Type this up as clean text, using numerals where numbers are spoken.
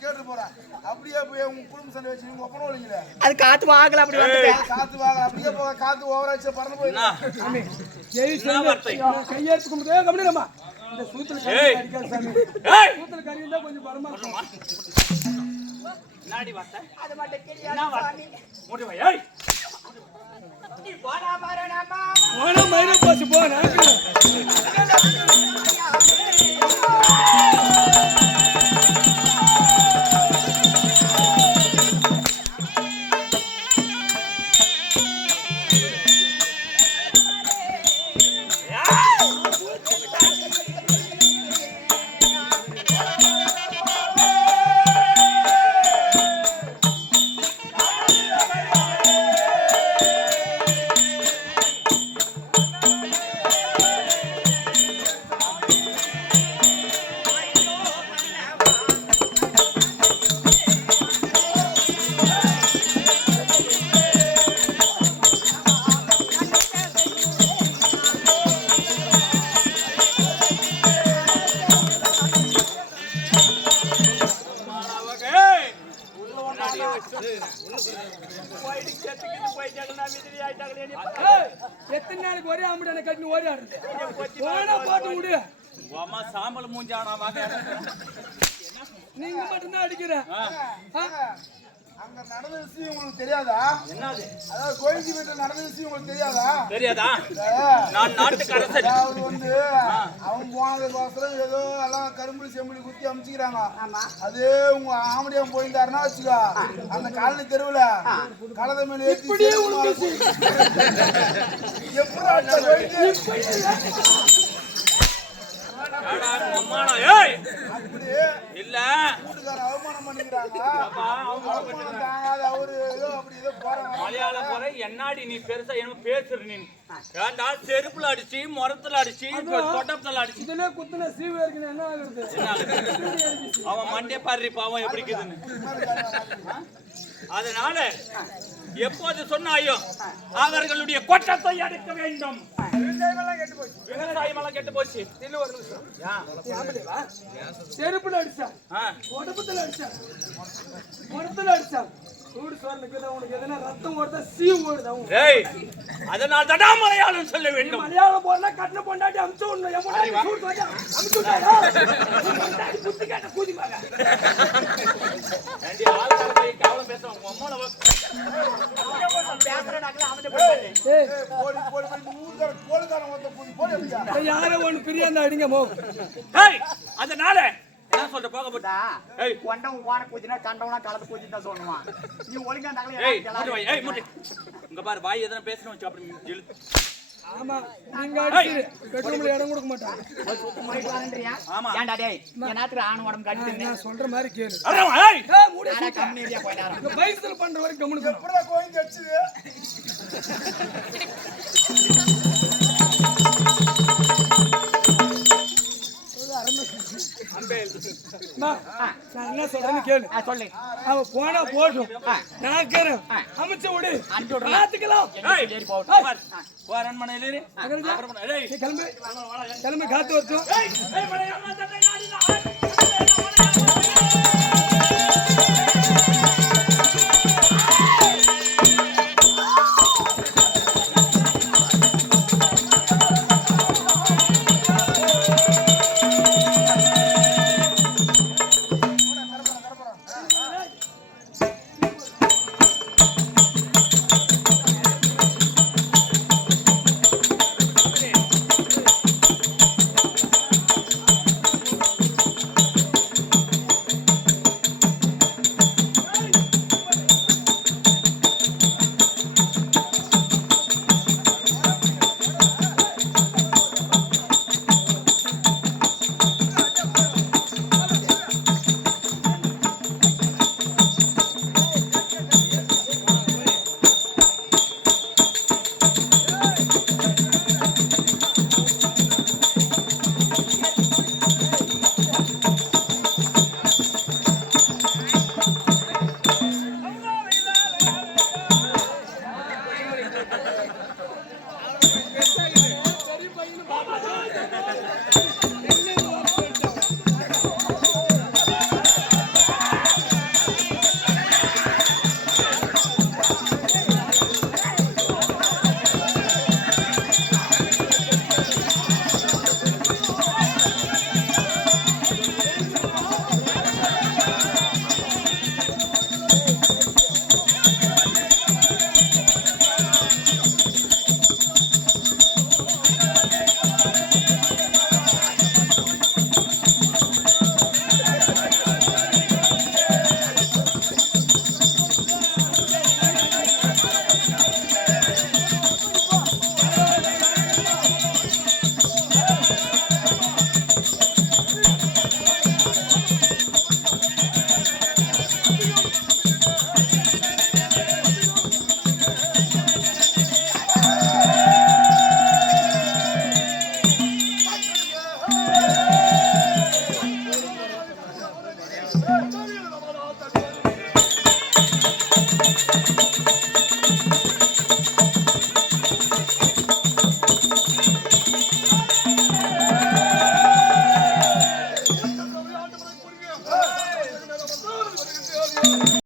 கேட்டு போறேன். அப்படியே போய் உங்க குடும்ப சண்டை வச்சு நீங்க ஒப்பனம் இல்லைங்களே. அது காத்து வாங்கல அப்படி வந்து. காத்து வாங்க அப்படியே போக காத்து ஓவராச்சு பறந்து போயிடும். சாமி ஜெய் செஞ்சு கையெடுத்து கும்பிட்டே கம்மிடமா. இந்த சூத்துல கறி அடிக்காத சாமி. சூத்துல கறி இருந்தா கொஞ்சம் பரமா இருக்கும். நாடி வாத்த. அது மட்டும் கேளியா சாமி. மூடி வை. ஏய். நீ போடா மரணமா. போனா மயிர போச்சு போனா. எத்தனை நாளைக்கு ஒரே ஆம்பளை கட்டி ஓடியாடுது போனா பாட்டு விடு. அம்மா சாம்பல் மூஞ்சானா வாங்க. நீங்க மட்டும்தான் அடிக்கிற. அங்க நடந்த விஷயம் உங்களுக்கு தெரியாதா? என்னது? அதாவது கோயிலுக்கு வீட்டுல நடந்த விஷயம் உங்களுக்கு தெரியாதா? தெரியாதா? நான் நாட்டுக்கு அரசன். அதாவது வந்து அவன் போனதுக்கோசரம் ஏதோ எல்லாம் கரும்புளி செம்புளி குத்தி அமுச்சிக்கிறாங்க. அது உங்க ஆமடியம் போயிட்டாருன்னா வச்சுக்கோ, அந்த காலனி தெருவுல கலத மேல இப்படியே உனக்கு எப்படி இல்ல வீட்டுக்கார அவமானம் பண்ணிக்கிறாங்க. அவரு ஏதோ அப்படி ஏதோ போறாங்க. மலையாள போற என்னாடி நீ பெருசா என்ன பேசுற? நீ ஏன்டா செருப்புல அடிச்சு முரத்துல அடிச்சு தொட்டத்துல அடிச்சு இதுல குத்துன சீவ இருக்குன்னு என்ன ஆகுது? அவன் மண்டே பாரு பாவம் எப்படி இருக்குதுன்னு. அதனால எப்போது சொன்னாயோ அவர்களுடைய கொட்டத்தை எடுக்க வேண்டும். விவசாயம் எல்லாம் கெட்டு போச்சு. செருப்புல அடிச்சா, உடம்புல அடிச்சா, முரத்துல அடிச்சா, சூடு சோறுக்கு உனக்கு எதனா ரத்தம் ஓடுதா சீவு ஓடுதா? அதனால் தடா மலையாளம் சொல்ல வேண்டும். மலையாளம் போனா கண்ண பொண்டாட்டி அமுச்சு விடணும். குத்து கேட்ட கூதிப்பாங்க. யாரோ ஒண்ணு பிரியாண்டா அடிங்க மோ. அதனால என்ன சொல்ற போக போட்டா கொண்டவன் போன கூச்சினா கண்டவனா கலந்து கூச்சின்னு தான் சொல்லுவான். நீ ஒழுங்கா இங்க பாரு வாய் எதனா பேசணும் அப்படி. ஆமா நீங்க அடிச்சு பெட்ரூம்ல இடம் கொடுக்க மாட்டாங்க. ஆமா ஏன்டா டேய் என்னத்துக்கு ஆண் உடம்பு கட்டி நான் சொல்ற மாதிரி கேளு. மூடி கம்மியா போயிடாரு. இந்த பைசல் பண்ற வரைக்கும் கம்முனு எப்படா கோயில் கட்சிது? நான் என்ன சொல்றேன்னு கேளு. சொல்லு. அவ போனா போட்டும். நான் கேறேன் அமைச்ச விடு. பாத்துக்கலாம். அரண்மனையில கிளம்பி கிளம்பி காத்து வரட்டும்.